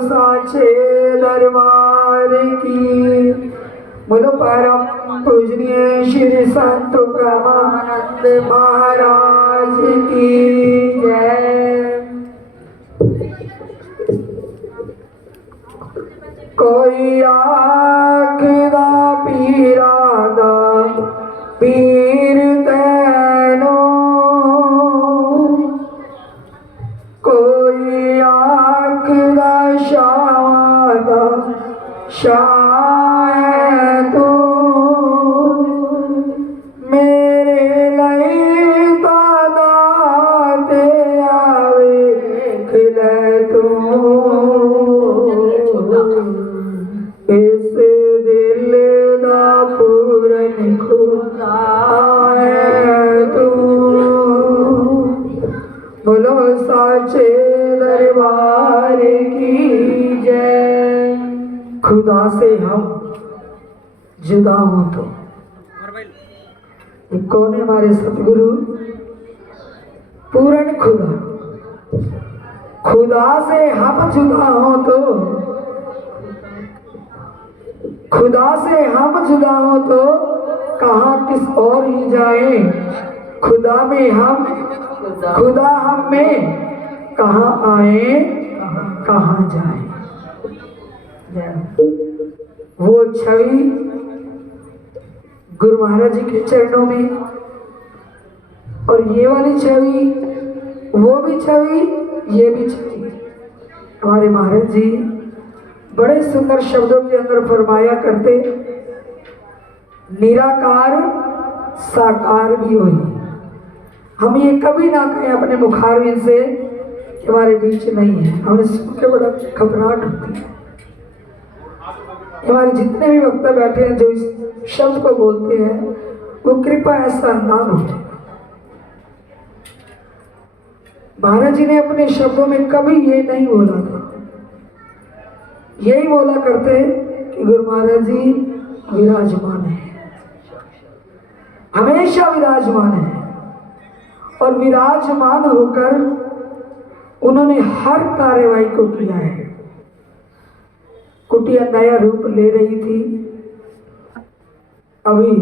साचे दरबार की। बोलो परम पूजनीय श्री संत ब्रह्मानंद महाराज की जय। कोई आखदा पीरा दा पीर तैनो, कोई आखदा शाह दा शाह है तू। मेरे लई तादा ते आवेख ले तू। इस दिल दा पूरन खुदा है तू। बोलो साचे दरबार की जय। खुदा से हम जुदा हो तो, ये कौन है हमारे सतगुरु? पूर्ण खुदा। खुदा से हम जुदा हो तो, खुदा से हम जुदा हो तो कहाँ किस और ही जाए। खुदा में हम, खुदा हम में कहाँ आए कहाँ जाए। वो छवि गुरु महाराज जी के चरणों में, और ये वाली छवि, वो भी छवि, ये भी छवि। हमारे महाराज जी बड़े सुंदर शब्दों के अंदर फरमाया करते, निराकार साकार भी होई। हम ये कभी ना कहें अपने मुखारविंद से कि हमारे बीच नहीं है। हमें सुन के बड़ा घबराहट होती है। हमारे जितने भी वक्ता बैठे हैं जो इस शब्द को बोलते हैं, वो कृपया ऐसा ना बोले। महाराज जी ने अपने शब्दों में कभी ये नहीं बोला था। यही बोला करते कि गुरु महाराज जी विराजमान है, हमेशा विराजमान है। और विराजमान होकर उन्होंने हर कार्यवाही को किया है। कुटिया नया रूप ले रही थी, अभी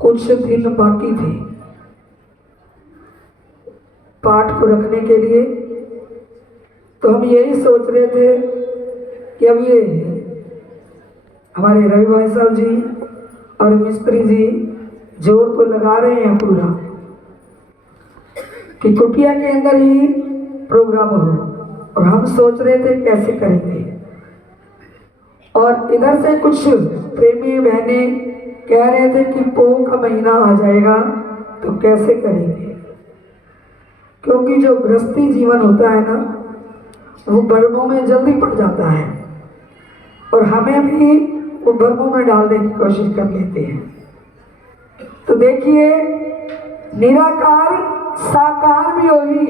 कुछ दिन बाकी थे पाठ को रखने के लिए। तो हम यही सोच रहे थे कि अब ये हमारे रवि भाई साहब जी और मिस्त्री जी जोर तो लगा रहे हैं पूरा कि कुटिया के अंदर ही प्रोग्राम हो, और हम सोच रहे थे कैसे करेंगे। और इधर से कुछ प्रेमी बहनें कह रहे थे कि पोह का महीना आ जाएगा तो कैसे करेंगे, क्योंकि जो गृहस्थी जीवन होता है ना, वो भरमों में जल्दी पड़ जाता है, और हमें भी वो भरमों में डालने की कोशिश कर लेते हैं। तो देखिए, निराकार साकार भी होगी,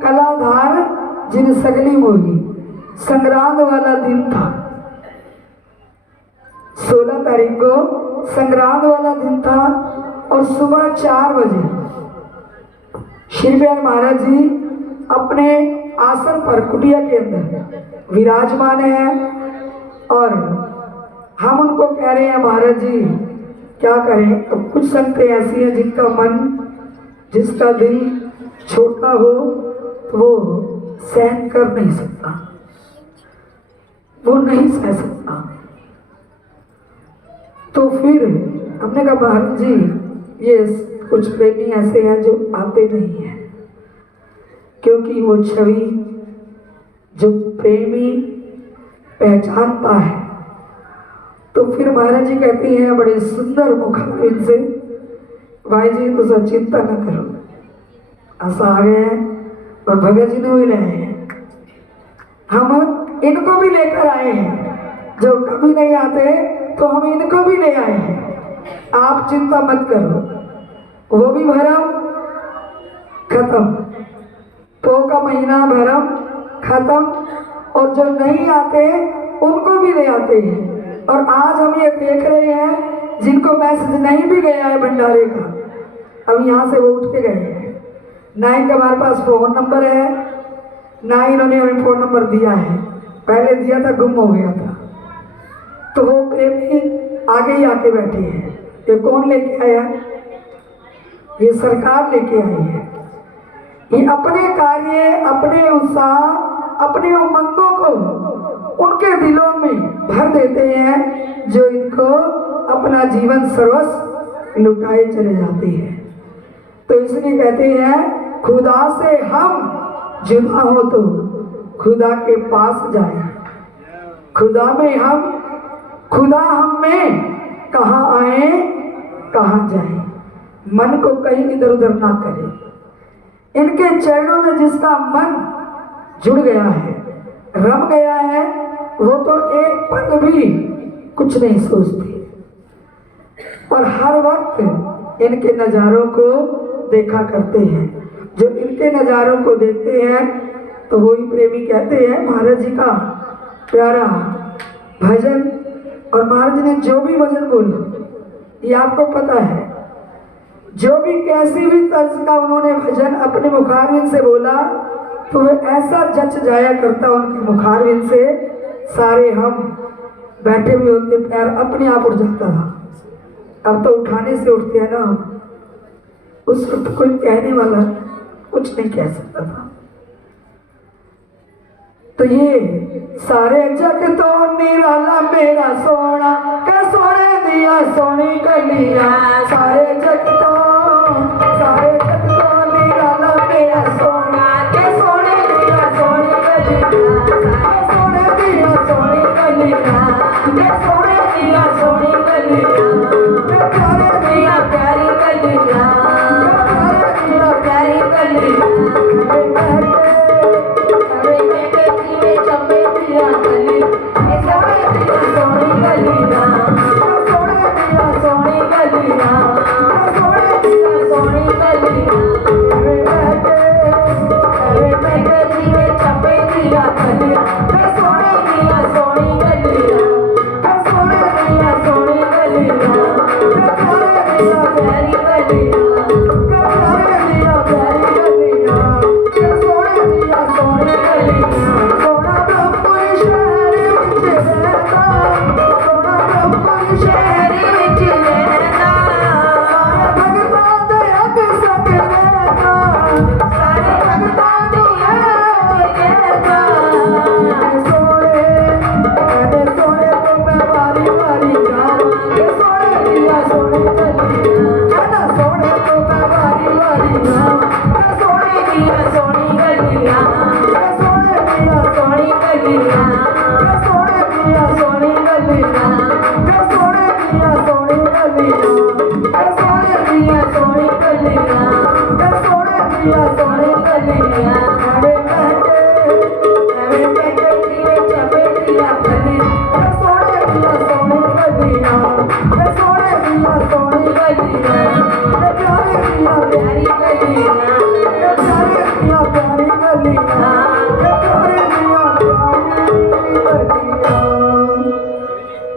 कलाधार जिन सगली मोही। संग्रांद वाला दिन था, 16 तारीख को संग्रांद वाला दिन था, और सुबह 4 बजे श्री बिहार महाराज जी अपने आसन पर कुटिया के अंदर विराजमान है। और हम उनको कह रहे हैं, महाराज जी क्या करें। तो कुछ संगतें ऐसी हैं जिनका मन, जिसका दिल छोटा हो तो वो सहन कर नहीं सकता, वो नहीं सह सकता। तो फिर हमने कहा, महाराज जी ये कुछ प्रेमी ऐसे हैं जो आते नहीं हैं, क्योंकि वो छवि जो प्रेमी पहचानता है। तो फिर महाराज जी कहती हैं बड़े सुंदर मुखारविंद से, भाई जी तो सब चिंता न करो, ऐसा आ गए हैं और भगत जी ने भी लाए हैं, हम इनको भी लेकर आए हैं। जो कभी नहीं आते तो हम इनको भी ले आए हैं, आप चिंता मत करो। वो भी भरम खत्म, पो का महीना भरम खत्म, और जो नहीं आते उनको भी ले आते हैं। और आज हम ये देख रहे हैं जिनको मैसेज नहीं भी गया है भंडारे का, अब यहाँ से वो उठ के गए हैं। ना ही हमारे पास फ़ोन नंबर है, ना ही इन्होंने हमें फ़ोन नंबर दिया है। पहले दिया था, गुम हो गया था। तो वो प्रेमी आगे ही आके बैठे हैं। ये कौन लेके आया? ये सरकार लेके आई है। ये अपने कार्य, अपने उत्साह, अपने उमंगों को उनके दिलों में भर देते हैं जो इनको अपना जीवन सर्वस्व लुटाए चले जाते हैं। तो इसलिए कहते हैं खुदा से हम जुदा हो तो खुदा के पास जाए। खुदा में हम, खुदा हम में कहाँ आए कहाँ जाए। मन को कहीं इधर उधर ना करें। इनके चरणों में जिसका मन जुड़ गया है, रम गया है, वो तो एक पल भी कुछ नहीं सोचते और हर वक्त इनके नज़ारों को देखा करते हैं। जो इनके नज़ारों को देखते हैं तो वही प्रेमी कहते हैं महाराज जी का प्यारा भजन। और महाराज ने जो भी भजन बोले ये आपको पता है, जो भी कैसी भी तर्ज का उन्होंने भजन अपने मुखारविंद से बोला तो वह ऐसा जच जाया करता उनके मुखारविंद से, सारे हम बैठे हुए होते पैर अपने आप उठ जाता था। अब तो उठाने से उठते हैं ना हम, उस वक्त कोई कहने वाला कुछ नहीं कह सकता था। तो ये सारे जग तो निराला मेरा सोना के सोने दिया सोनी गलिया। सारे जग तो निराला मेरा सोना के सोने दिया सोनी गलिया। सोने दिया सोनी गलिया, के सोने दिया सोनी गलिया, प्यारे दिया प्यारी गलिया, प्यारी गलिया।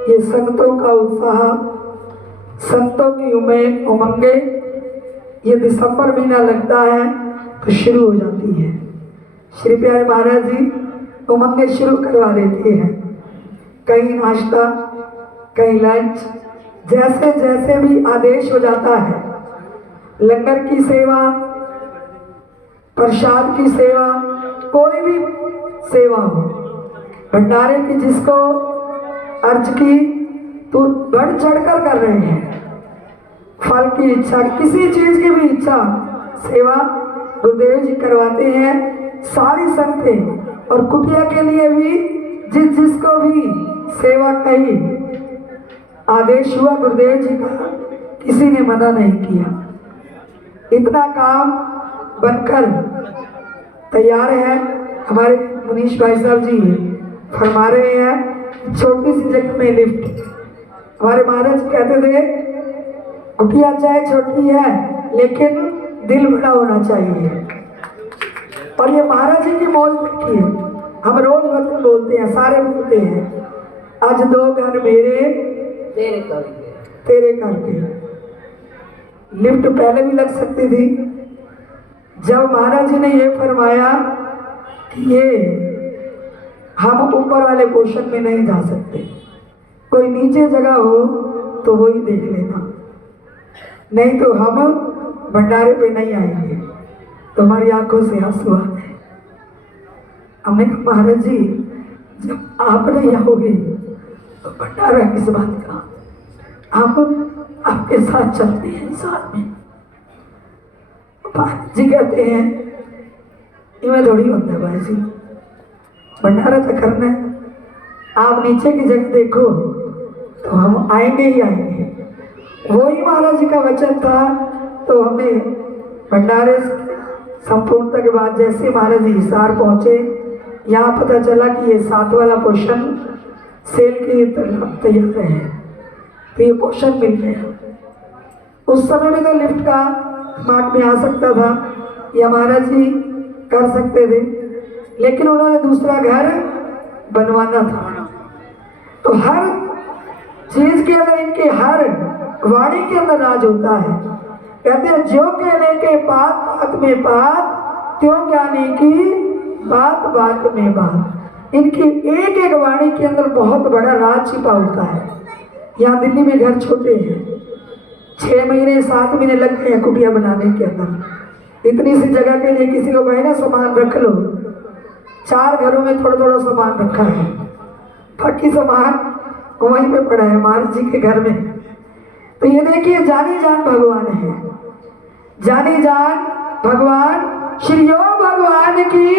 ये संतों का उत्साह, संतों की उमंगे ये दिसंबर महीना लगता है तो शुरू हो जाती है। श्री प्यारे महाराज जी उमंगे शुरू करवा देते हैं। कहीं नाश्ता, कहीं लंच, जैसे जैसे भी आदेश हो जाता है, लंगर की सेवा, प्रसाद की सेवा, कोई भी सेवा हो, भंडारे की जिसको अर्ज की तो बढ़ चढ़कर कर रहे हैं। फल की इच्छा, किसी चीज की भी इच्छा, सेवा गुरुदेव जी करवाते हैं। सारी संगतें और कुटिया के लिए भी जिसको भी सेवा कही, आदेश हुआ गुरुदेव जी का, किसी ने मना नहीं किया। इतना काम बनकर तैयार है। हमारे मुनीश भाई साहब जी फरमा रहे हैं छोटी सी जगह में लिफ्ट। हमारे महाराज कहते थे कुटिया चाहे छोटी है लेकिन दिल बड़ा होना चाहिए। और ये महाराज जी की मौज देखिए, हम रोज वचन बोलते हैं, सारे बोलते हैं, आज 2 घर मेरे तेरे करके। लिफ्ट पहले भी लग सकती थी। जब महाराज जी ने ये फरमाया कि ये हम ऊपर वाले पोर्शन में नहीं जा सकते। कोई नीचे जगह हो तो वही देख लेना, नहीं तो हम भंडारे पे नहीं आएंगे। तुम्हारी आंखों से आंसू आते हैं। हमने कहा महाराज जी जब आप नहीं आओगे तो भंडारा किस बात का, हम आपके साथ चलते हैं साथ में। महाराज जी कहते हैं इवें थोड़ी होता है भाई जी, भंडारा तो करना है, आप नीचे की जगह देखो तो हम आएंगे ही आएंगे। वही महाराज जी का वचन था। तो हमने भंडारे संपूर्णता के बाद जैसे महाराज जी हिसार पहुंचे, यहाँ पता चला कि ये 7 वाला पोर्शन सेल के तैयार है, तो ये पोर्शन मिल गया। उस समय में तो लिफ्ट का मार्ग में आ सकता था या महाराज जी कर सकते थे, लेकिन उन्होंने दूसरा घर बनवाना था। तो हर चीज के अंदर इनके हर वाणी के अंदर राज होता है। कहते हैं जो कहने के बात बात में बात, त्यों ज्ञानी की बात बात में बात। इनकी एक एक वाणी के अंदर बहुत बड़ा राज छिपा होता है। यहाँ दिल्ली में घर छोटे हैं, 6 महीने 7 महीने लग गए कुटिया बनाने के अंदर। इतनी सी जगह के लिए किसी को कहे ना सामान रख लो, 4 घरों में थोड़ा थोड़ा सामान रखा है, बाकी सामान वहीं पे पड़ा है महाराज जी के घर में। तो ये देखिए जानी जान भगवान है, जानी जान भगवान श्री योग भगवान की।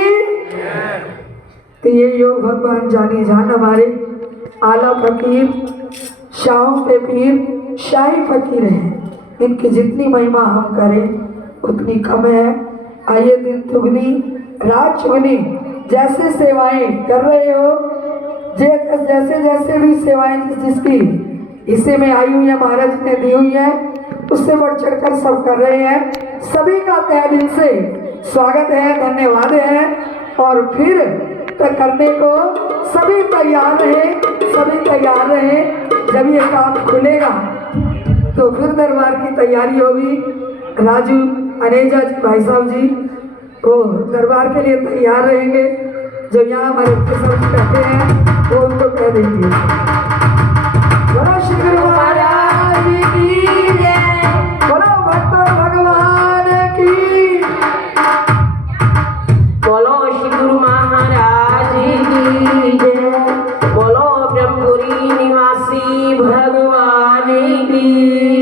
तो ये योग भगवान जानी जान हमारे आला फकीर, शाहों पे पीर, शाही फकीर हैं। इनकी जितनी महिमा हम करें उतनी कम है। आइए दिन दुगनी रात चुगनी जैसे सेवाएं कर रहे हो, जैसे जैसे भी सेवाएं जिसकी हिस्से में आई हुई है महाराज ने दी हुई है, उससे बढ़ चढ़कर सब कर रहे हैं। सभी का तहे दिल से स्वागत है, धन्यवाद है। और फिर तक करने को सभी तैयार रहे, सभी तैयार रहे। जब ये काम खुलेगा तो फिर दरबार की तैयारी होगी। राजू अनेजा जी भाई साहब जी वो दरबार के लिए तैयार रहेंगे। जो यहाँ हमारे सब कहते हैं वो उनको कह देंगे। बोलो श्री गुरु महाराज की जय, बोलो भक्त भगवान की, बोलो श्री गुरु महाराज की जय, बोलो ब्रह्मपुरी निवासी भगवान की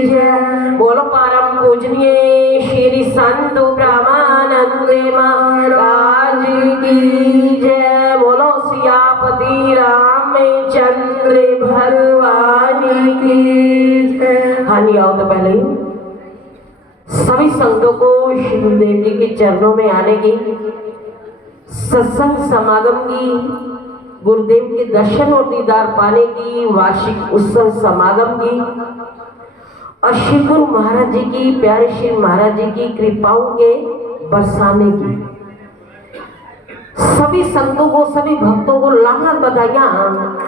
जय, बोलो परम पूजनीय श्री संत ब्रह्मानंद महाराज की जय, बोलो सियापति रामचंद्र भगवान की जय। हाँ नहीं आओ तो पहले ही सभी संतों को श्री गुरुदेव जी के चरणों में आने की, सत्संग समागम की, गुरुदेव के दर्शन और दीदार पाने की, वार्षिक उत्सव समागम की और श्री गुरु महाराज जी की, प्यारे श्री महाराज जी की कृपाओं के बरसाने की सभी संतों को, सभी भक्तों को लाख लाख बधाइयाँ,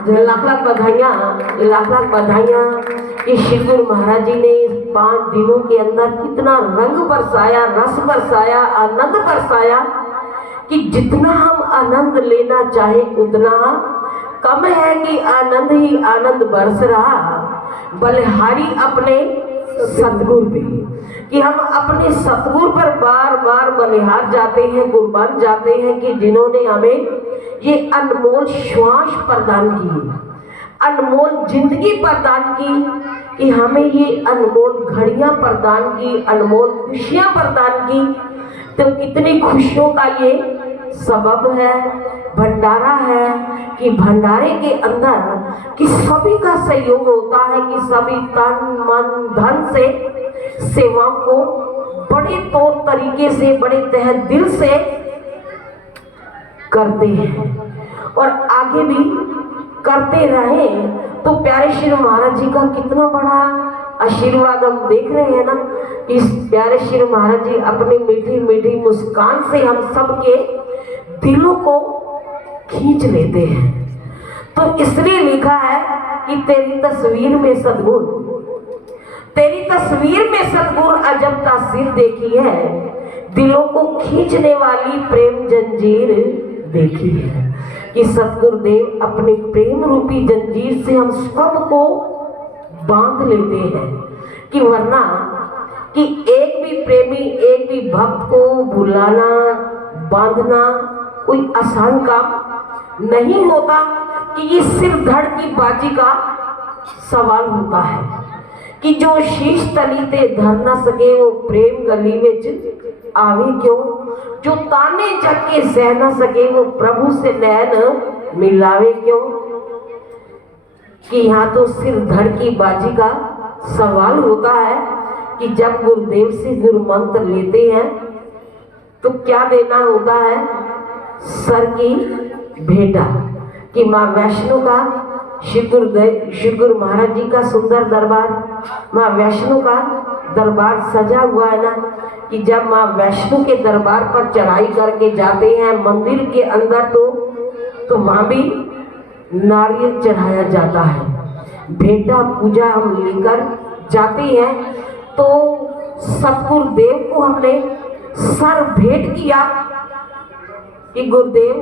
लाख लाख बधाइयाँ, लाख लाख बधाइयाँ कि श्री गुरु महाराज जी ने इस 5 दिनों के अंदर कितना रंग बरसाया, रस बरसाया, आनंद बरसाया कि जितना हम आनंद लेना चाहे उतना कम है कि आनंद ही आनंद बरस रहा। बलिहारी अपने सतगुरु पे, कि हम अपने सतगुरु पर बार बार बलिहार जाते हैं, कुर्बान जाते हैं कि जिन्होंने हमें ये अनमोल श्वास प्रदान की, अनमोल जिंदगी प्रदान की, कि हमें ये अनमोल घड़ियां प्रदान की, अनमोल खुशियां प्रदान की। तो कितनी खुशियों का ये सबब है, भंडारा है कि भंडारे के अंदर कि सभी का सहयोग होता है, कि सभी तन मन धन से सेवा को बड़े तौर तरीके से, बड़े तहे दिल से करते हैं और आगे भी करते रहे। तो प्यारे श्री महाराज जी का कितना बड़ा आशीर्वाद हम देख रहे हैं ना। इस प्यारे श्री महाराज जी अपनी मीठी मीठी मुस्कान से हम सबके दिलों को खींच लेते हैं। तो इसलिए लिखा है कि तेरी तस्वीर में सतगुरु, तेरी तस्वीर में सतगुरु अजब तासीर देखी है, दिलों को खींचने वाली प्रेम जंजीर देखी है। कि सतगुरुदेव अपने प्रेम रूपी जंजीर से हम सबको बांध लेते हैं, कि वरना कि एक भी प्रेमी, एक भी भक्त को बुलाना, बांधना कोई आसान काम नहीं होता, कि ये सिर धड़ की बाजी का सवाल होता है, कि जो शीश तली ते धर न सके वो प्रेम गली में आवे क्यों, जो ताने जग के सह न सके वो प्रभु से नैन मिलावे क्यों। कि यहाँ तो सिर धड़ की बाजी का सवाल होता है कि जब गुरुदेव से गुरु मंत्र लेते हैं तो क्या देना होता है, सर की भेंटा। कि माँ वैष्णो का श्री गुरु महाराज जी का सुंदर दरबार, माँ वैष्णो का दरबार सजा हुआ है ना, कि जब माँ वैष्णो के दरबार पर चढ़ाई करके जाते हैं मंदिर के अंदर तो वहाँ भी नारियल चढ़ाया जाता है, भेंटा पूजा हम लेकर जाते हैं। तो सतगुरुदेव को हमने सर भेंट किया कि गुरुदेव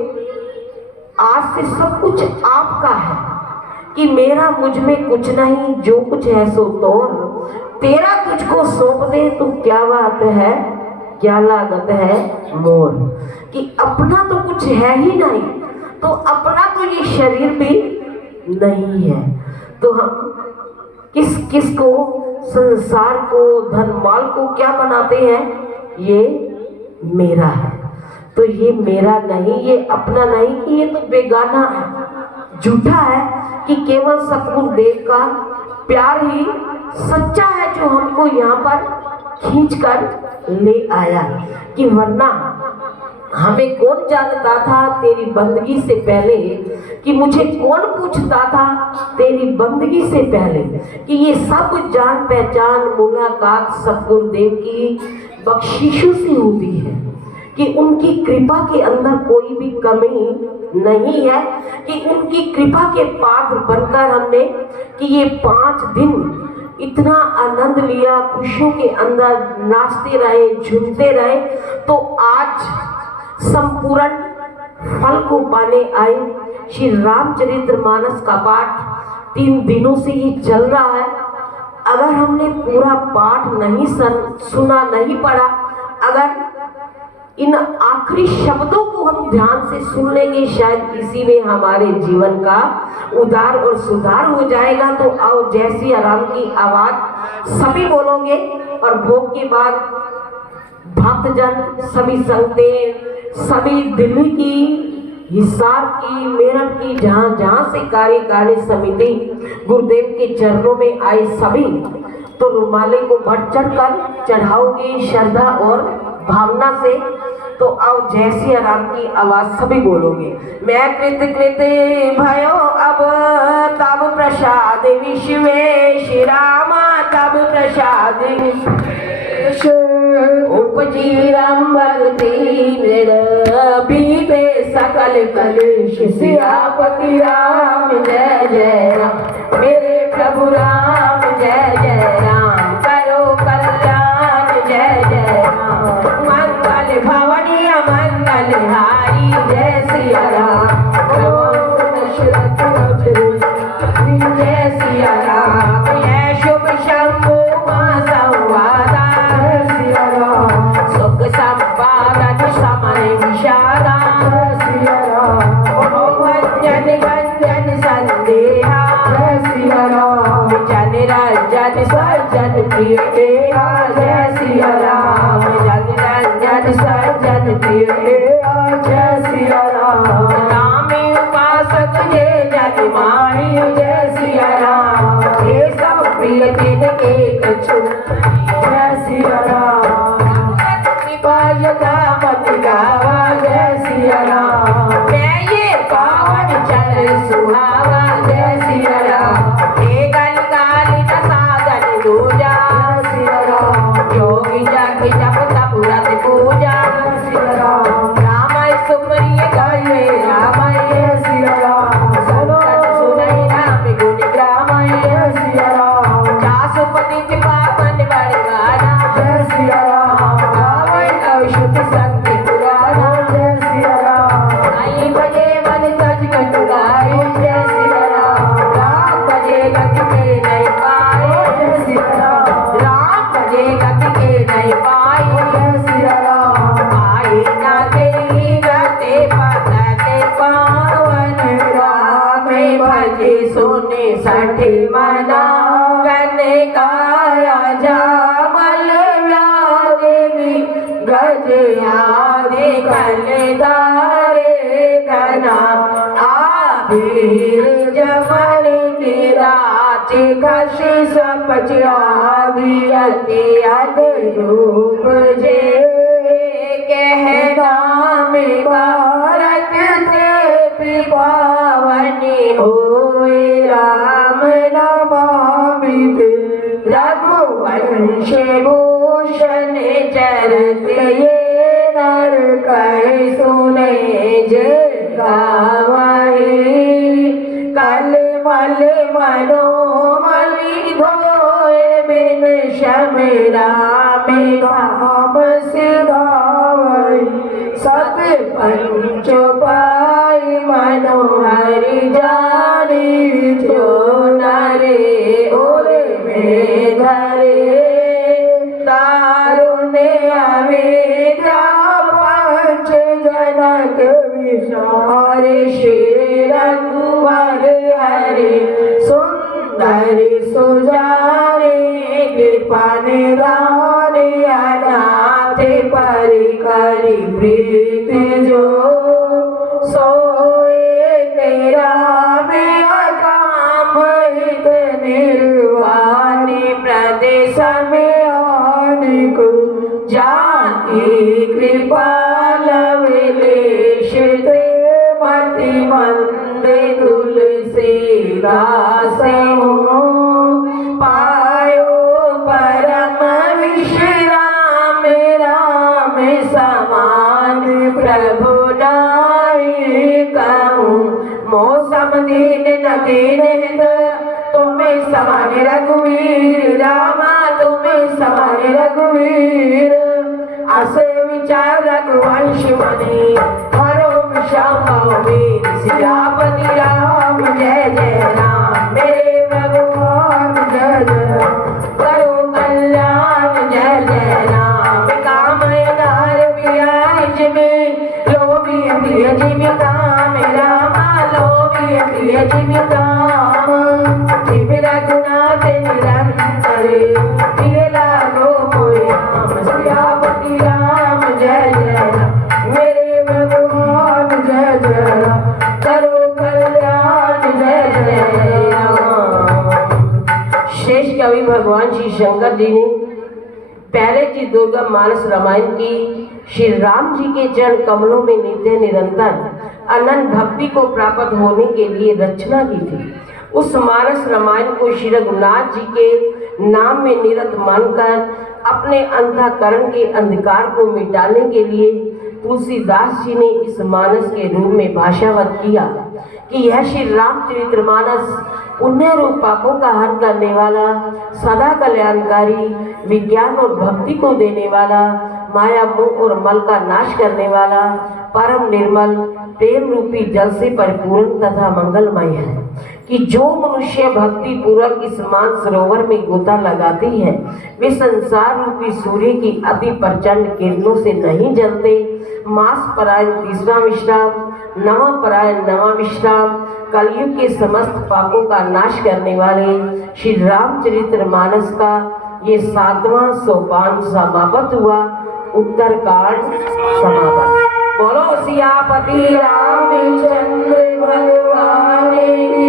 आज से सब कुछ आपका है, कि मेरा मुझ में कुछ नहीं, जो कुछ है सो तोर, तेरा तुझको सौंप दे तो क्या बात है, क्या लागत है मोर। कि अपना तो कुछ है ही नहीं, तो अपना तो ये शरीर भी नहीं है, तो हम किस को, संसार को, धन माल को क्या बनाते हैं, ये मेरा है। तो ये मेरा नहीं, ये अपना नहीं, कि ये तो बेगाना है, झूठा है, कि केवल सतगुरुदेव का प्यार ही सच्चा है जो हमको यहाँ पर खींच कर ले आया। कि वरना हमें कौन जानता था तेरी बंदगी से पहले, कि मुझे कौन पूछता था तेरी बंदगी से पहले, कि ये सब जान पहचान मुलाकात सतगुरुदेव की बख्शिशों से होती है, कि उनकी कृपा के अंदर कोई भी कमी नहीं है, कि उनकी कृपा के पात्र बनकर हमने कि ये 5 दिन इतना आनंद लिया, खुशियों के अंदर नाचते रहे, झूमते रहे, तो आज संपूर्ण फल को पाने आए। श्री रामचरितमानस का पाठ 3 दिनों से ये चल रहा है। अगर हमने पूरा पाठ नहीं सुना, नहीं पढ़ा, अगर इन आखिरी शब्दों को हम ध्यान से सुन लेंगे, शायद इसी में हमारे जीवन का उद्धार और सुधार हो जाएगा। तो आओ जय सिया राम की आवाज सभी बोलोगे, और भोग के बाद भक्तजन, सभी संगतें, सभी दिल्ली की, हिसार की, मेरठ की, जहाँ जहाँ से कार्यकारिणी समिति गुरुदेव के चरणों में आए सभी, तो रुमाले को बढ़ चढ़ कर चढ़ाओगे श्रद्धा और भावना से। तो आओ जय सिया राम की आवाज सभी बोलोगे। मैं कृत भयो अब तब प्रसाद विश्वेश रामा, तब प्रसाद उपजी राम भक्ति बीते सकल कलेश, सियापति राम जय जय राम, मेरे प्रभु राम जय जय राम, करो कल्याण जय जय राम, मंगल भवनीय मंगल हारी जय सिया राम, जय सिया राम, जय शुभ शंभु मां संवादा, सुख संपादन समन विशाला, भंजन गंजन संदेहा, जन रंजन सज्जन प्रिय जय सिया राम, जन रंजन सज्जन प्रिय जय सिया राम, राम उपासक जय जग माही जय सिया राम, हे सब प्रिय दिन एक छु जय सिया राम, कृपा यथा मत गावा जय सिया राम, मैं ये पावन चल सुहावा जय सिया राम, हे गल गाली न साधन दूजा सिया राम, योगी जग जप तप रत पूजा सिया राम, राम सुमरिय गाये राम सिया राम, संतन सुनई राम गुण ग्राम सिया राम, जासुपति पावन बड़वाना जय सिया राम, गावन अवशुद्ध संति पुराना जय सिया राम, आई भजे मन तज में 60 मना कनकाया जामल देवी गज आदि कलदारे घना आबीर जमन की रात खश सपच आदि अति अनुरूप जे कहना में भारत थे पावनी होए राम नमामि ते रघुवंश भूषण चरत ये नर कह सुने जय गावहि कल मल मनोमलि धोए बिन शमेरा में धाम सिधावै सत पंच पाई मनोहर जानी जो नरे ओरे में धरे तारुण्य अवेद्या पंच जनक विशार श्री रघुवर हरे सुंदर सुजारे कृपा निधाने अनाथ परिकरी प्रीति जो सोए तेरा में अकाम हित निर्वाणी प्रदेश में आने को जाकी कृपा लविलेश ते मति मंद तुलसी दास हो पायो परम विश्राम राम समान प्रभु नाई कहूँ मौसम दिन न दिन तुम्हें समान रघुवीर रामा तुम्हें समान रघुवीर अस विचार रघुवंश मणि हरो श्याम वीर सियापति राम जय जय राम मेरे भगवान जय जय करो कल्याण जय जय राम कामनार विराज में लोभी प्रिय जीविका मेरा लोभी प्रिय जीविका रघुनाथ निरंतर प्रिय लागो मोरे राम सियापति राम जय जय राम मेरे भगवान जय जय राम करो कल्याण जय जय राम। शेष कवि भगवान श्री शंकर जी ने पहले की दुर्गम मानस रामायण की श्री राम जी के चरण कमलों में नित्य निरंतर अनंत भक्ति को प्राप्त होने के लिए रचना की थी। उस मानस रामायण को श्री रघुनाथ जी के नाम में निरत मानकर अपने अंतःकरण के अंधकार को मिटाने के लिए तुलसीदास जी ने इस मानस के रूप में भाषावत किया कि यह श्री रामचरितमानस पुण्य रूप पापों का हर करने वाला, सदा कल्याणकारी, विज्ञान और भक्ति को देने वाला, माया मोह और मल का नाश करने वाला, परम निर्मल प्रेम रूपी जल से परिपूर्ण तथा मंगलमय है कि जो मनुष्य भक्ति पूर्वक इस मान सरोवर में गोता लगाती है वे संसार रूपी सूर्य की अति प्रचंड किरणों से नहीं जलते। मास परायण तीसरा विश्राम, नवा परायण नवा विश्राम, कलयुग के समस्त पापों का नाश करने वाले श्री रामचरितमानस का ये 7वां सोपान समाप्त हुआ। उत्तरकांड समाप्त। बोलो सियापति रामचंद्र भगवान की